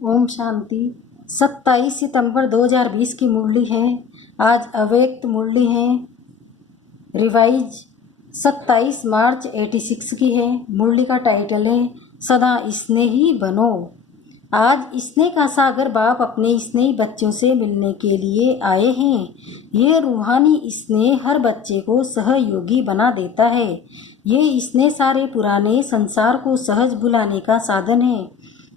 ओम शांति। 27 सितंबर 2020 की मुरली है। आज अव्यक्त मुरली है। रिवाइज 27 मार्च 86 की है। मुरली का टाइटल है सदा स्नेही बनो। आज स्नेह का सागर बाप अपने स्नेही बच्चों से मिलने के लिए आए हैं। ये रूहानी स्नेह हर बच्चे को सहयोगी बना देता है। ये स्नेह सारे पुराने संसार को सहज बुलाने का साधन है।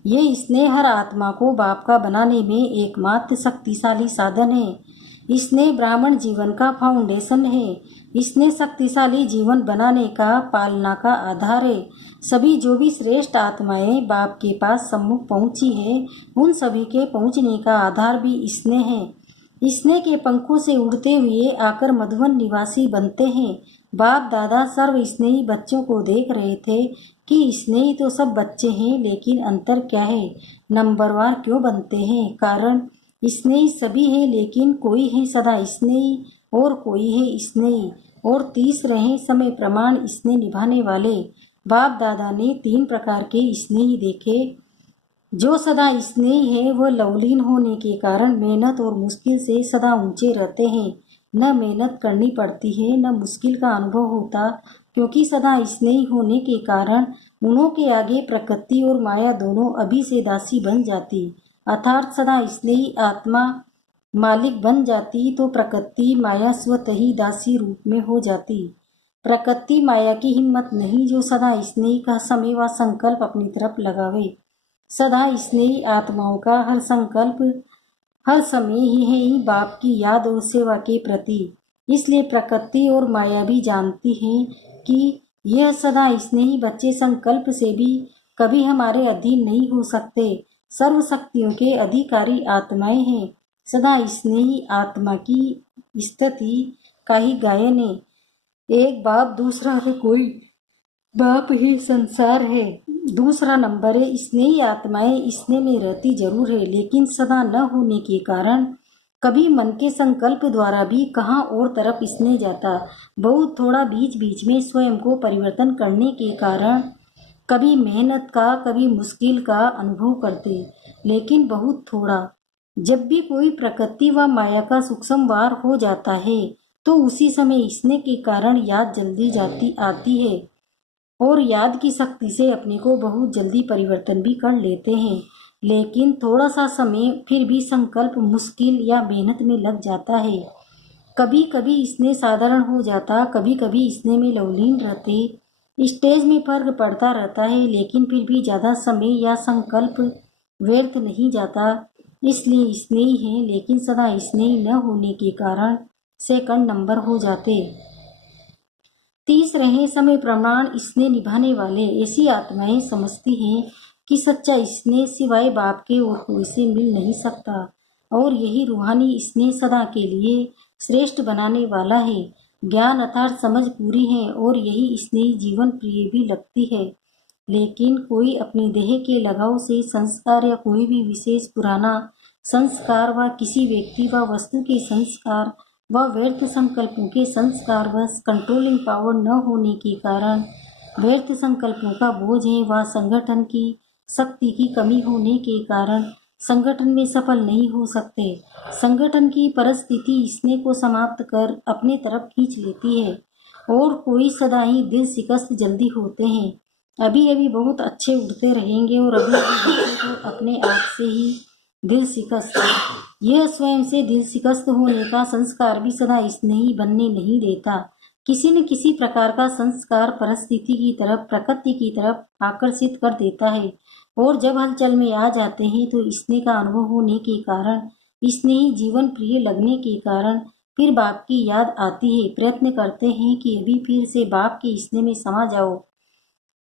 ये स्नेह हर आत्मा को बाप का बनाने में एकमात्र शक्तिशाली साधन है। स्नेह ब्राह्मण जीवन का फाउंडेशन है। स्नेह शक्तिशाली जीवन बनाने का पालना का आधार है। सभी जो भी श्रेष्ठ आत्माएं बाप के पास सम्मुख पहुंची है, उन सभी के पहुंचने का आधार भी स्नेह है। स्नेह के पंखों से उड़ते हुए आकर मधुवन निवासी बनते हैं। बाप दादा सर्व स्नेही बच्चों को देख रहे थे कि स्नेही तो सब बच्चे हैं, लेकिन अंतर क्या है, नंबरवार क्यों बनते हैं। कारण स्नेही सभी है, लेकिन कोई है सदा स्नेही और कोई है स्नेही, और तीसरे हैं समय प्रमाण स्नेह निभाने वाले। बाप दादा ने 3 प्रकार के स्नेही देखे। जो सदा स्नेही है वह लवलीन होने के कारण मेहनत और मुश्किल से सदा ऊंचे रहते हैं। न मेहनत करनी पड़ती है, न मुश्किल का अनुभव होता, क्योंकि सदा स्नेही होने के कारण उन्हों के आगे प्रकृति और माया दोनों अभी से दासी बन जाती। अर्थात सदा स्नेही आत्मा मालिक बन जाती तो प्रकृति माया स्वतः ही दासी रूप में हो जाती। प्रकृति माया की हिम्मत नहीं जो सदा स्नेही का समय व संकल्प अपनी तरफ लगावे। सदा स्नेही आत्माओं का हर संकल्प हर समय ही बाप की याद और सेवा के प्रति। इसलिए प्रकृति और माया भी जानती हैं कि यह सदा स्नेही बच्चे संकल्प से भी कभी हमारे अधीन नहीं हो सकते। सर्व शक्तियों के अधिकारी आत्माएं हैं। सदा स्नेही आत्मा की स्थिति का ही गायन है। एक बाप दूसरा है कोई बाप ही संसार है। दूसरा नंबर है स्नेही आत्माएं स्नेह में रहती जरूर है, लेकिन सदा न होने के कारण कभी मन के संकल्प द्वारा भी कहाँ और तरफ स्नेह जाता। बहुत थोड़ा बीच बीच में स्वयं को परिवर्तन करने के कारण कभी मेहनत का कभी मुश्किल का अनुभव करते, लेकिन बहुत थोड़ा। जब भी कोई प्रकृति व माया का सूक्ष्म वार हो जाता है तो उसी समय स्नेह के कारण याद जल्दी जाती आती है और याद की शक्ति से अपने को बहुत जल्दी परिवर्तन भी कर लेते हैं। लेकिन थोड़ा सा समय फिर भी संकल्प मुश्किल या मेहनत में लग जाता है। कभी कभी स्नेह साधारण हो जाता, कभी कभी स्नेह में लवलीन रहते। स्टेज में फर्क पड़ता रहता है, लेकिन फिर भी ज़्यादा समय या संकल्प व्यर्थ नहीं जाता। इसलिए स्नेही है, लेकिन सदा स्नेही न होने के कारण सेकंड नंबर हो जाते। तीसरे हैं समय प्रमाण स्नेह निभाने वाले। ऐसी आत्माएं समझती हैं कि सच्चा स्नेह सिवाय बाप के और कोई से मिल नहीं सकता, और यही रूहानी स्नेह सदा के लिए श्रेष्ठ बनाने वाला है। ज्ञान अर्थात समझ पूरी है और यही स्नेह जीवन प्रिय भी लगती है। लेकिन कोई अपने देह के लगाव से संस्कार या कोई भी विशेष पुराना संस्कार व किसी व्यक्ति व वस्तु के संस्कार व व्यर्थ संकल्पों के संस्कार व कंट्रोलिंग पावर न होने के कारण व्यर्थ संकल्पों का बोझ है व संगठन की शक्ति की कमी होने के कारण संगठन में सफल नहीं हो सकते। संगठन की परिस्थिति स्नेह को समाप्त कर अपने तरफ खींच लेती है और कोई सदा ही दिल शिकस्त जल्दी होते हैं। अभी अभी बहुत अच्छे उड़ते रहेंगे और अभी तो अपने आप से ही दिल शिकस्त। यह स्वयं से दिल शिकस्त होने का संस्कार भी सदा स्नेही बनने नहीं देता। किसी न किसी प्रकार का संस्कार परिस्थिति की तरफ प्रकृति की तरफ आकर्षित कर देता है, और जब हलचल में आ जाते हैं तो स्नेह का अनुभव होने के कारण स्नेही जीवन प्रिय लगने के कारण फिर बाप की याद आती है। प्रयत्न करते हैं कि अभी फिर से बाप के स्नेह में समा जाओ,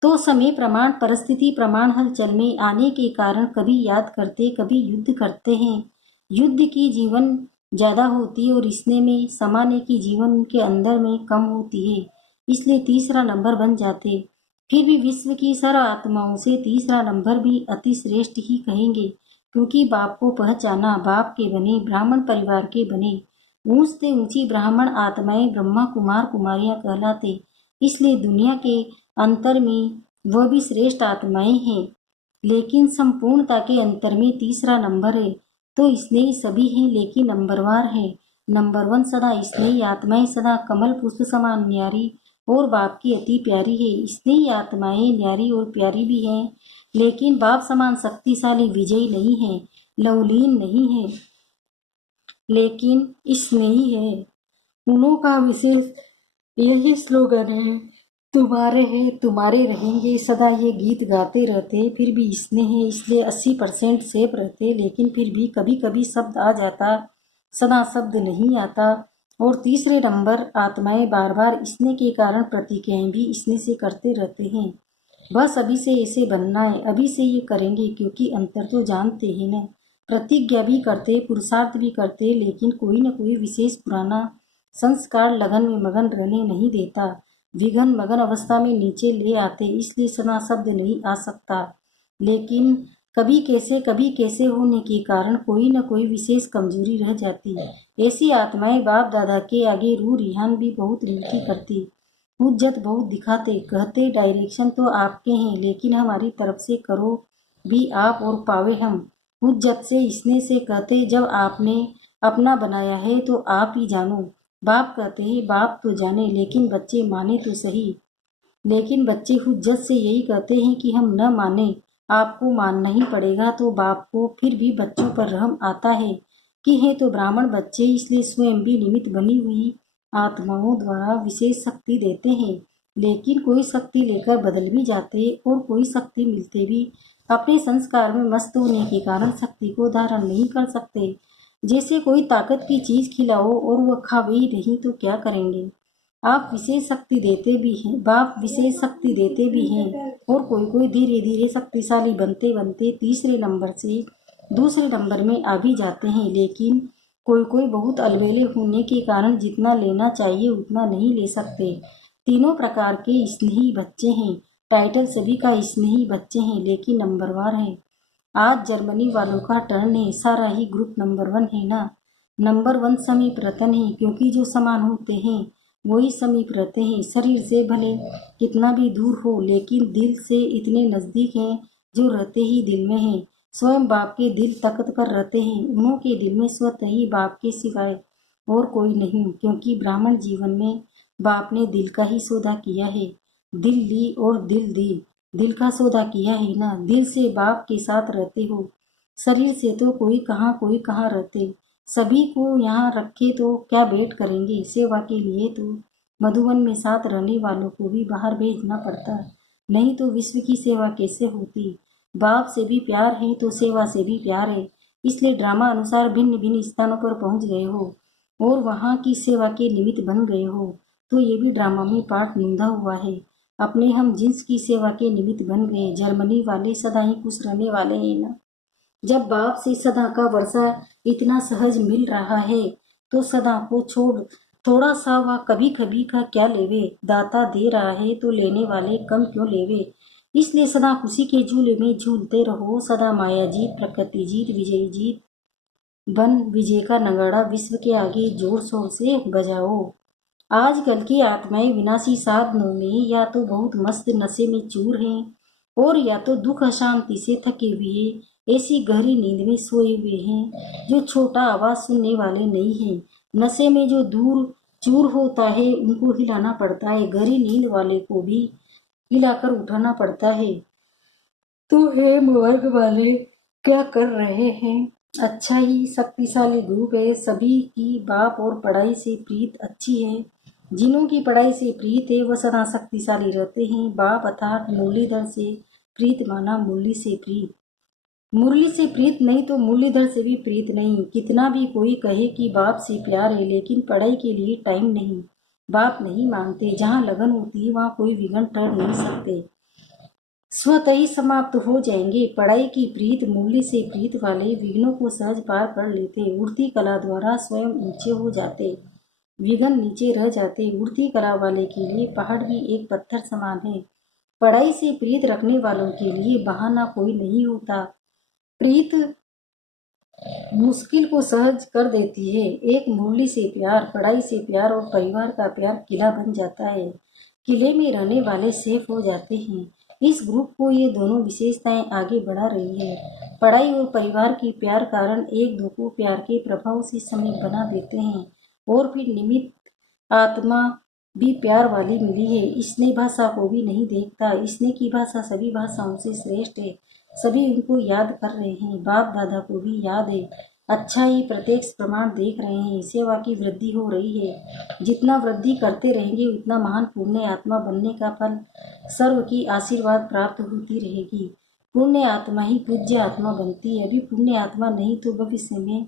तो समय प्रमाण परिस्थिति प्रमाण हलचल में आने के कारण कभी याद करते कभी युद्ध करते हैं। युद्ध की जीवन ज़्यादा होती है और स्नेह में समाने की जीवन के अंदर में कम होती है, इसलिए तीसरा नंबर बन जाते। फिर भी विश्व की सर्व आत्माओं से तीसरा नंबर भी अति श्रेष्ठ ही कहेंगे, क्योंकि बाप को पहचाना, बाप के बने, ब्राह्मण परिवार के बने, ऊंच से ऊंची ब्राह्मण आत्माएं ब्रह्मा कुमार कुमारियां कहलाते। इसलिए दुनिया के अंतर में वह भी श्रेष्ठ आत्माएं हैं। लेकिन संपूर्णता के अंतर में तीसरा नंबर है। तो स्नेही सभी हैं लेकिन नंबरवार है। नंबर 1 सदा स्नेही आत्माएं सदा कमल पुष्प समान न्यारी और बाप की अति प्यारी है। स्नेही आत्माएं न्यारी और प्यारी भी हैं, लेकिन बाप समान शक्तिशाली विजयी नहीं है, लवलीन नहीं है, लेकिन स्नेही है। उन्हों का विशेष यही स्लोगन है, तुम्हारे हैं तुम्हारे रहेंगे। सदा ये गीत गाते रहते, फिर भी स्नेह है इसलिए 80% सेफ रहते, लेकिन फिर भी कभी कभी शब्द आ जाता, सदा शब्द नहीं आता। और तीसरे नंबर आत्माएं बार बार स्नेह के कारण प्रतिक्रियाएं भी स्नेह से करते रहते हैं। बस अभी से ऐसे बनना है, अभी से ये करेंगे, क्योंकि अंतर तो जानते ही न। प्रतिज्ञा भी करते, पुरुषार्थ भी करते, लेकिन कोई न कोई विशेष पुराना संस्कार लगन में मगन रहने नहीं देता, विघन मगन अवस्था में नीचे ले आते, इसलिए सदा शब्द नहीं आ सकता। लेकिन कभी कैसे होने के कारण कोई न कोई विशेष कमजोरी रह जाती। ऐसी आत्माएं बाप दादा के आगे रू रिहान भी बहुत विनती करती, हुज्जत बहुत दिखाते, कहते डायरेक्शन तो आपके हैं, लेकिन हमारी तरफ से करो भी आप और पावे हम। हुज्जत से स्नेह से कहते, जब आपने अपना बनाया है तो आप ही जानो। बाप कहते हैं बाप तो जाने, लेकिन बच्चे माने तो सही। लेकिन बच्चे हुज्जत से यही कहते हैं कि हम न माने, आपको मानना ही पड़ेगा। तो बाप को फिर भी बच्चों पर रहम आता है कि हैं तो ब्राह्मण बच्चे, इसलिए स्वयं भी निमित्त बनी हुई आत्माओं द्वारा विशेष शक्ति देते हैं। लेकिन कोई शक्ति लेकर बदल भी जाते और कोई शक्ति मिलते भी अपने संस्कार में मस्त होने के कारण शक्ति को धारण नहीं कर सकते। जैसे कोई ताकत की चीज खिलाओ और वह खावे ही नहीं तो क्या करेंगे। आप विशेष शक्ति देते भी हैं, बाप विशेष शक्ति देते भी हैं, और कोई कोई धीरे धीरे शक्तिशाली बनते बनते तीसरे नंबर से दूसरे नंबर में आ भी जाते हैं। लेकिन कोई कोई बहुत अलबेले होने के कारण जितना लेना चाहिए उतना नहीं ले सकते। तीनों प्रकार के स्नेही बच्चे हैं, टाइटल सभी का स्नेही बच्चे हैं, लेकिन नंबरवार है। आज जर्मनी वालों का टर्न है, सारा ही ग्रुप नंबर 1 है ना। नंबर 1 समीप रतन है, क्योंकि जो समान होते हैं वही समीप रहते हैं। शरीर से भले कितना भी दूर हो, लेकिन दिल से इतने नज़दीक हैं जो रहते ही दिल में हैं। स्वयं बाप के दिल तकत कर रहते हैं, उन्हों के दिल में स्वतः ही बाप के सिवाय और कोई नहीं, क्योंकि ब्राह्मण जीवन में बाप ने दिल का ही सौदा किया है। दिल ली और दिल दी, दिल का सौदा किया है ना। दिल से बाप के साथ रहते हो, शरीर से तो कोई कहाँ रहते। सभी को यहाँ रखे तो क्या भेंट करेंगे। सेवा के लिए तो मधुबन में साथ रहने वालों को भी बाहर भेजना पड़ता, नहीं तो विश्व की सेवा कैसे होती। बाप से भी प्यार है तो सेवा से भी प्यार है, इसलिए ड्रामा अनुसार भिन्न भिन्न स्थानों पर पहुंच गए हो और वहाँ की सेवा के निमित्त बन गए हो। तो ये भी ड्रामा में पार्ट नूंदा हुआ है। अपने हम जिन्स की सेवा के निमित्त बन गए। जर्मनी वाले सदा ही खुश रहने वाले हैं ना। जब बाप से सदा का वर्षा इतना सहज मिल रहा है तो सदा को छोड़ थोड़ा सा व कभी कभी का क्या लेवे। दाता दे रहा है तो लेने वाले कम क्यों लेवे। इसलिए सदा खुशी के झूले में झूलते रहो। सदा माया जीत, प्रकृति जीत, विजय जीत बन विजय का नगाड़ा विश्व के आगे जोर शोर से बजाओ। आजकल की आत्माएं विनाशी साधनों में या तो बहुत मस्त नशे में चूर हैं और या तो दुख अशांति से थके हुए ऐसी गहरी नींद में सोए हुए हैं जो छोटा आवाज सुनने वाले नहीं हैं। नशे में जो दूर चूर होता है उनको हिलाना पड़ता है, गहरी नींद वाले को भी हिलाकर उठाना पड़ता है। तो हे वर्ग वाले क्या कर रहे हैं। अच्छा ही शक्तिशाली ग्रुप है, सभी की बाप और पढ़ाई से प्रीत अच्छी है। जिन्हों की पढ़ाई से प्रीत है वह सदा शक्तिशाली रहते हैं। बाप अर्थात मुरलीधर से प्रीत माना मुरली से प्रीत, मुरली से प्रीत नहीं तो मुरलीधर से भी प्रीत नहीं। कितना भी कोई कहे कि बाप से प्यार है, लेकिन पढ़ाई के लिए टाइम नहीं, बाप नहीं मानते। जहाँ लगन होती है वहाँ कोई विघ्न टल नहीं सकते, स्वतः ही समाप्त हो जाएंगे। पढ़ाई की प्रीत मूल्य से प्रीत वाले विघ्नों को सहज पार कर लेते, उड़ती कला द्वारा स्वयं ऊंचे हो जाते, विघ्न नीचे रह जाते। उड़ती कला वाले के लिए पहाड़ भी एक पत्थर समान है। पढ़ाई से प्रीत रखने वालों के लिए बहाना कोई नहीं होता। प्रीत मुश्किल को सहज कर देती है। एक मुरली से प्यार, पढ़ाई से प्यार और परिवार का प्यार किला बन जाता है। किले में रहने वाले सेफ हो जाते हैं। इस ग्रुप को ये दोनों विशेषताएं आगे बढ़ा रही है। पढ़ाई और परिवार के प्यार कारण एक दो को प्यार के प्रभाव से समीप बना देते हैं और फिर निमित्त आत्मा भी प्यार वाली मिली है। इसने भाषा को भी नहीं देखता, इसने की भाषा सभी भाषाओं से श्रेष्ठ है। सभी उनको याद कर रहे हैं, बाप दादा को भी याद है। अच्छा ही प्रत्यक्ष प्रमाण देख रहे हैं, सेवा की वृद्धि हो रही है। जितना वृद्धि करते रहेंगे उतना महान पुण्य आत्मा बनने का फल सर्व की आशीर्वाद प्राप्त होती रहेगी। पुण्य आत्मा ही पूज्य आत्मा बनती है। अभी पुण्य आत्मा नहीं तो भविष्य में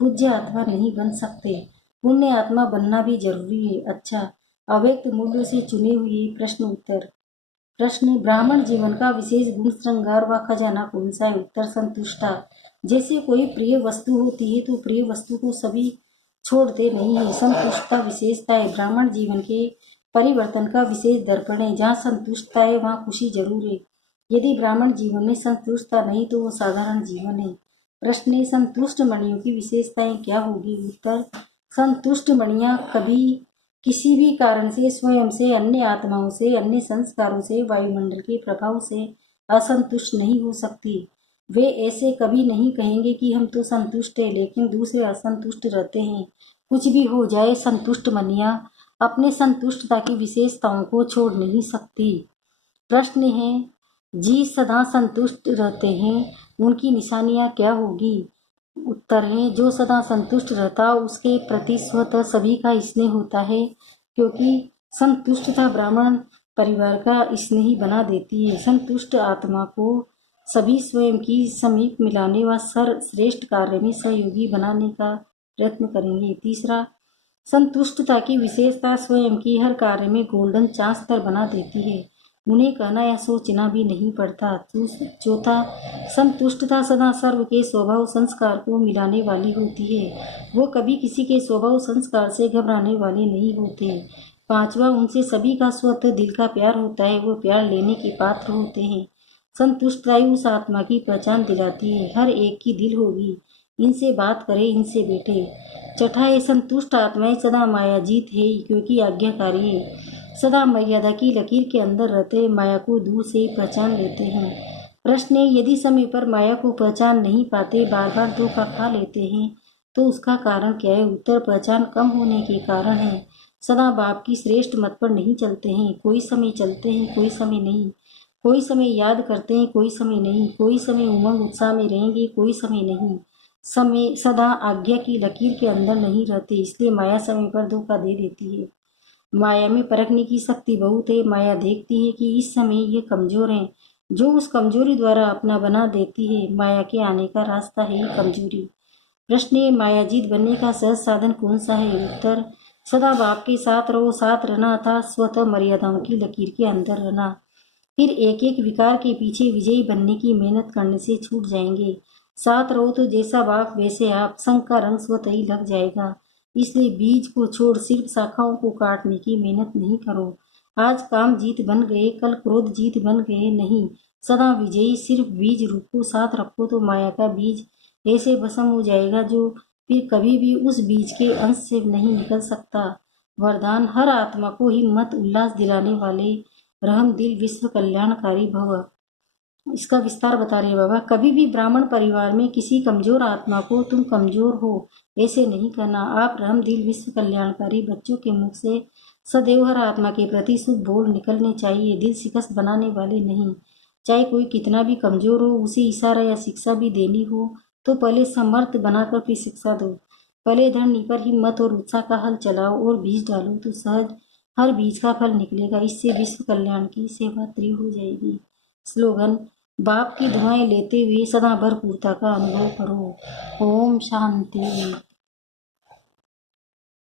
पूज्य आत्मा नहीं बन सकते। पुण्य आत्मा बनना भी जरूरी है। अच्छा, अव्यक्त मूल्यों से चुने हुए प्रश्न उत्तर। प्रश्न, ब्राह्मण जीवन का विशेष गुण श्रृंगार व खजाना कौन सा है? उत्तर, संतुष्टा। जैसे कोई प्रिय वस्तु होती है तो प्रिय वस्तु को सभी छोड़ते नहीं है। संतुष्टता विशेषता है। ब्राह्मण जीवन के परिवर्तन का विशेष दर्पण है। जहाँ संतुष्टता है वहाँ खुशी जरूर है। यदि ब्राह्मण जीवन में संतुष्टता नहीं तो वो साधारण जीवन है। प्रश्न, संतुष्ट मणियों की विशेषताएं क्या होगी? उत्तर, संतुष्ट मणियाँ कभी किसी भी कारण से, स्वयं से, अन्य आत्माओं से, अन्य संस्कारों से, वायुमंडल के प्रभाव से असंतुष्ट नहीं हो सकती। वे ऐसे कभी नहीं कहेंगे कि हम तो संतुष्ट हैं, लेकिन दूसरे असंतुष्ट रहते हैं। कुछ भी हो जाए, संतुष्ट मनिया अपने संतुष्टता की विशेषताओं को छोड़ नहीं सकती। प्रश्न है, जी सदा संतुष्ट रहते हैं, उनकी निशानियां क्या होगी? उत्तर है, जो सदा संतुष्ट रहता उसके प्रति स्वतः सभी का स्नेह होता है, क्योंकि संतुष्टता ब्राह्मण परिवार का स्नेह ही बना देती है। संतुष्ट आत्मा को सभी स्वयं की समीप मिलाने व सर्वश्रेष्ठ कार्य में सहयोगी बनाने का प्रयत्न करेंगे। तीसरा, संतुष्टता की विशेषता स्वयं की हर कार्य में गोल्डन चांस तर बना देती है। उन्हें कहना या सोचना भी नहीं पड़ता। चौथा, संतुष्टता सदा सर्व के स्वभाव संस्कार को मिलाने वाली होती है। वो कभी किसी के स्वभाव संस्कार से घबराने वाले नहीं होते। पांचवा, उनसे सभी का स्वतः दिल का प्यार होता है, वो प्यार लेने के पात्र होते हैं। संतुष्टता उस आत्मा की पहचान दिलाती है। हर एक की दिल होगी, इनसे बात करे, इनसे बैठे। छठा है, संतुष्ट आत्माएं सदा मायाजीत है, क्योंकि आज्ञाकारी है। सदा मर्यादा की लकीर के अंदर रहते माया को दूर से पहचान लेते हैं। प्रश्न है, यदि समय पर माया को पहचान नहीं पाते, बार बार धोखा खा लेते हैं, तो उसका कारण क्या है? उत्तर, पहचान कम होने के कारण है। सदा बाप की श्रेष्ठ मत पर नहीं चलते हैं। कोई समय चलते हैं, कोई समय नहीं। कोई समय याद करते हैं, कोई समय नहीं। कोई समय उमंग उत्साह में रहेंगे, कोई समय नहीं। समय सदा आज्ञा की लकीर के अंदर नहीं रहते, इसलिए माया समय पर धोखा दे देती है। माया में परखने की शक्ति बहुत है। माया देखती है कि इस समय ये कमजोर हैं, जो उस कमजोरी द्वारा अपना बना देती है। माया के आने का रास्ता है ही कमजोरी। प्रश्न है, मायाजीत बनने का सहज साधन कौन सा है? उत्तर, सदा बाप के साथ रहो। साथ रहना था स्वतः मर्यादाओं की लकीर के अंदर रहना। फिर एक एक विकार के पीछे विजयी बनने की मेहनत करने से छूट जाएंगे। साथ रहो तो जैसा बाप वैसे आप, संग का रंग स्वतः ही लग जाएगा। इसलिए बीज को छोड़ सिर्फ शाखाओं को काटने की मेहनत नहीं करो। आज काम जीत बन गए, कल क्रोध जीत बन गए नहीं, सदा विजयी सिर्फ बीज रूप को साथ रखो तो माया का बीज ऐसे भस्म हो जाएगा जो फिर कभी भी उस बीज के अंश से नहीं निकल सकता। वरदान, हर आत्मा को हिम्मत उल्लास दिलाने वाले रहम दिल विश्व कल्याणकारी भव। इसका विस्तार बता रहे हैं बाबा। कभी भी ब्राह्मण परिवार में किसी कमजोर आत्मा को तुम कमजोर हो ऐसे नहीं कहना। आप रहम दिल विश्व कल्याणकारी बच्चों के मुख से सदैव हर आत्मा के प्रति शुभ बोल निकलने चाहिए, दिल शिकस्त बनाने वाले नहीं। चाहे कोई कितना भी कमजोर हो, उसे इशारा या शिक्षा भी देनी हो तो पहले समर्थ बनाकर फिर शिक्षा दो। पहले धरनी पर हिम्मत और उत्साह का हल चलाओ और बीज डालो तो सहज हर बीज का फल निकलेगा। इससे विश्व कल्याण की सेवा त्री हो जाएगी। स्लोगन, बाप की दुआएं लेते हुए सदा भरपूरता का अनुभव करो। ओम शांति।